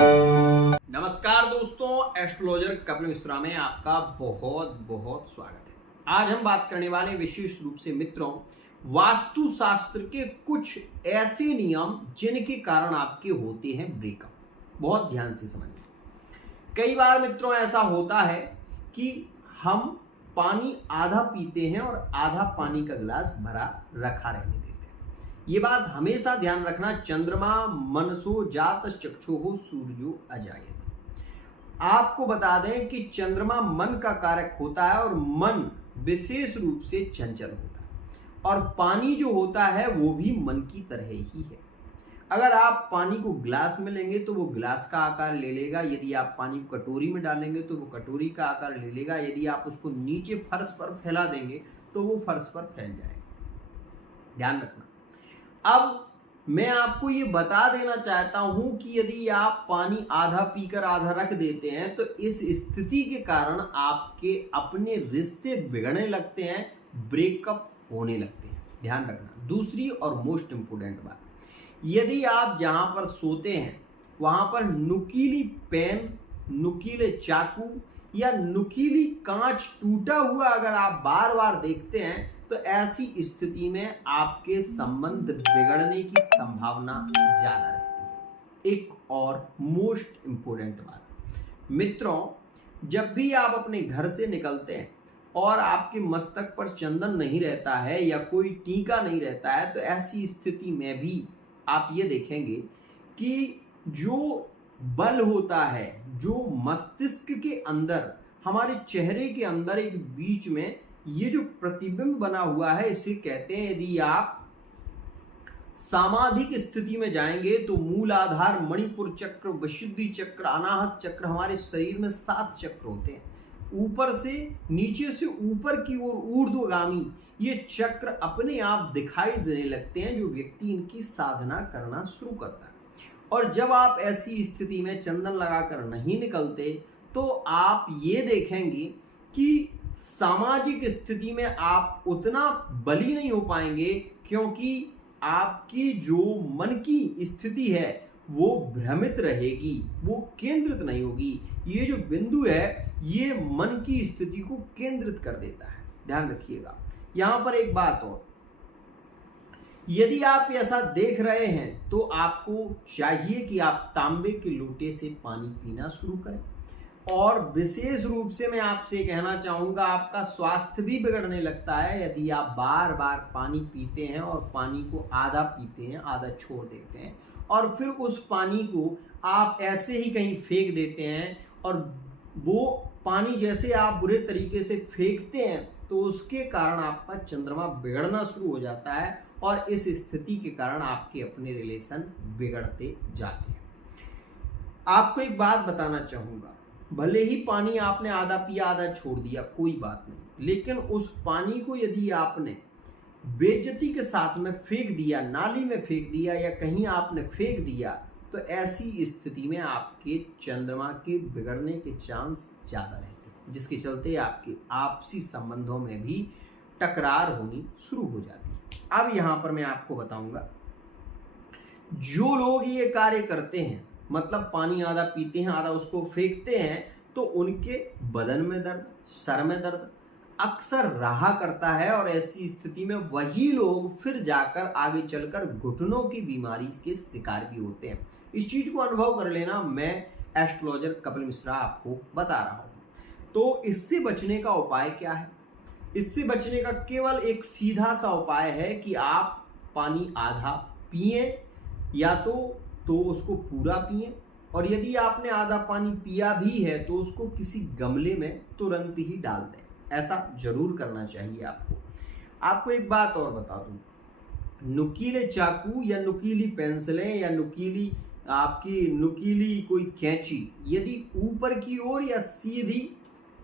नमस्कार दोस्तों, एस्ट्रोलॉजर कपिल मिश्रा में आपका बहुत बहुत स्वागत है। आज हम बात करने वाले विशेष रूप से मित्रों वास्तु शास्त्र के कुछ ऐसे नियम जिनके कारण आपके होते हैं ब्रेकअप। बहुत ध्यान से समझिए। कई बार मित्रों ऐसा होता है कि हम पानी आधा पीते हैं और आधा पानी का गिलास भरा रखा रहने देते हैं। ये बात हमेशा ध्यान रखना, चंद्रमा मनसो जात चक्षुः सूर्यो अजायत। आपको बता दें कि चंद्रमा मन का कारक होता है और मन विशेष रूप से चंचल होता है और पानी जो होता है वो भी मन की तरह ही है। अगर आप पानी को गिलास में लेंगे तो वो गिलास का आकार ले लेगा, यदि आप पानी को कटोरी में डालेंगे तो वो कटोरी का आकार ले लेगा, यदि आप उसको नीचे फर्श पर फैला देंगे तो वो फर्श पर फैल जाएगा। ध्यान रखना। अब मैं आपको ये बता देना चाहता हूं कि यदि आप पानी आधा पीकर आधा रख देते हैं तो इस स्थिति के कारण आपके अपने रिश्ते बिगड़ने लगते हैं, ब्रेकअप होने लगते हैं। ध्यान रखना। दूसरी और मोस्ट इंपोर्टेंट बात, यदि आप जहां पर सोते हैं वहां पर नुकीली पेन, नुकीले चाकू या नुकीली कांच टूटा हुआ अगर आप बार बार देखते हैं तो ऐसी स्थिति में आपके संबंध बिगड़ने की संभावना ज्यादा रहती है। एक और मोस्ट इंपोर्टेंट बात मित्रों, जब भी आप अपने घर से निकलते हैं और आपके मस्तक पर चंदन नहीं रहता है या कोई टीका नहीं रहता है तो ऐसी स्थिति में भी आप ये देखेंगे कि जो बल होता है, जो मस्तिष्क के अंदर, हमारे चेहरे के अंदर एक बीच में ये जो प्रतिबिंब बना हुआ है इसे कहते हैं, यदि आप सामाधिक स्थिति में जाएंगे तो मूलाधार, मणिपुर चक्र, विशुद्धि चक्र, अनाहत चक्र, हमारे शरीर में 7 चक्र होते हैं। ऊपर से नीचे से ऊपर की ओर ऊर्ध्वगामी ये चक्र अपने आप दिखाई देने लगते हैं जो व्यक्ति इनकी साधना करना शुरू करता है। और जब आप ऐसी स्थिति में चंदन लगाकर नहीं निकलते तो आप ये देखेंगे कि सामाजिक स्थिति में आप उतना बली नहीं हो पाएंगे, क्योंकि आपकी जो मन की स्थिति है वो भ्रमित रहेगी, वो केंद्रित नहीं होगी। ये जो बिंदु है ये मन की स्थिति को केंद्रित कर देता है। ध्यान रखिएगा। यहां पर एक बात और, यदि आप ऐसा देख रहे हैं तो आपको चाहिए कि आप तांबे के लोटे से पानी पीना शुरू करें। और विशेष रूप से मैं आपसे कहना चाहूंगा, आपका स्वास्थ्य भी बिगड़ने लगता है यदि आप बार बार पानी पीते हैं और पानी को आधा पीते हैं, आधा छोड़ देते हैं और फिर उस पानी को आप ऐसे ही कहीं फेंक देते हैं। और वो पानी जैसे आप बुरे तरीके से फेंकते हैं तो उसके कारण आपका चंद्रमा बिगड़ना शुरू हो जाता है और इस स्थिति के कारण आपके अपने रिलेशन बिगड़ते जाते हैं। आपको एक बात बताना चाहूंगा, भले ही पानी आपने आधा पिया आधा छोड़ दिया, कोई बात नहीं, लेकिन उस पानी को यदि आपने बेइज्जती के साथ में फेंक दिया, नाली में फेंक दिया या कहीं आपने फेंक दिया तो ऐसी स्थिति में आपके चंद्रमा के बिगड़ने के चांस ज्यादा रहते हैं, जिसके चलते आपके आपसी संबंधों में भी टकरार होनी शुरू हो जाती है। अब यहां पर मैं आपको बताऊंगा, जो लोग ये कार्य करते हैं, मतलब पानी आधा पीते हैं आधा उसको फेंकते हैं, तो उनके बदन में दर्द, सर में दर्द अक्सर रहा करता है और ऐसी स्थिति में वही लोग फिर जाकर आगे चलकर घुटनों की बीमारी के शिकार भी होते हैं। इस चीज को अनुभव कर लेना, मैं एस्ट्रोलॉजर कपिल मिश्रा आपको बता रहा हूं। तो इससे बचने का उपाय क्या है? इससे बचने का केवल एक सीधा सा उपाय है कि आप पानी आधा पिए या तो उसको पूरा पिए, और यदि आपने आधा पानी पिया भी है तो उसको किसी गमले में तुरंत ही डाल दें। ऐसा जरूर करना चाहिए आपको। आपको एक बात और बता दूं, नुकीले चाकू या नुकीली पेंसिलें या नुकीली कोई कैंची यदि ऊपर की ओर या सीधी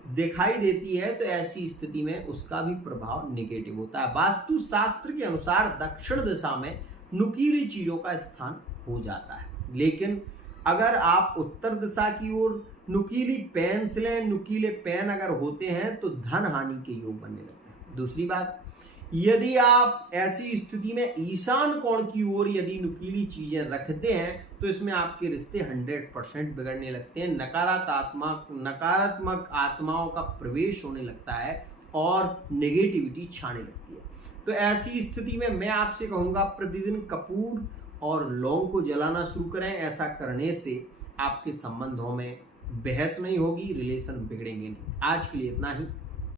दिखाई देती है तो ऐसी स्थिति में उसका भी प्रभाव नेगेटिव होता है। वास्तु शास्त्र के अनुसार दक्षिण दिशा में नुकीली चीजों का स्थान हो जाता है, लेकिन अगर आप उत्तर दिशा की ओर नुकीली पेंसिलें, नुकीले पेन अगर होते हैं तो धन हानि के योग बनने लगते हैं। दूसरी बात, यदि आप ऐसी स्थिति में ईशान कोण की ओर यदि नुकीली चीजें रखते हैं तो इसमें आपके रिश्ते 100% बिगड़ने लगते हैं, नकारात्मक आत्माओं का प्रवेश होने लगता है और नेगेटिविटी छाने लगती है। तो ऐसी स्थिति में मैं आपसे कहूंगा प्रतिदिन कपूर और लौंग को जलाना शुरू करें। ऐसा करने से आपके संबंधों में बहस नहीं होगी, रिलेशन बिगड़ेंगे नहीं। आज के लिए इतना ही।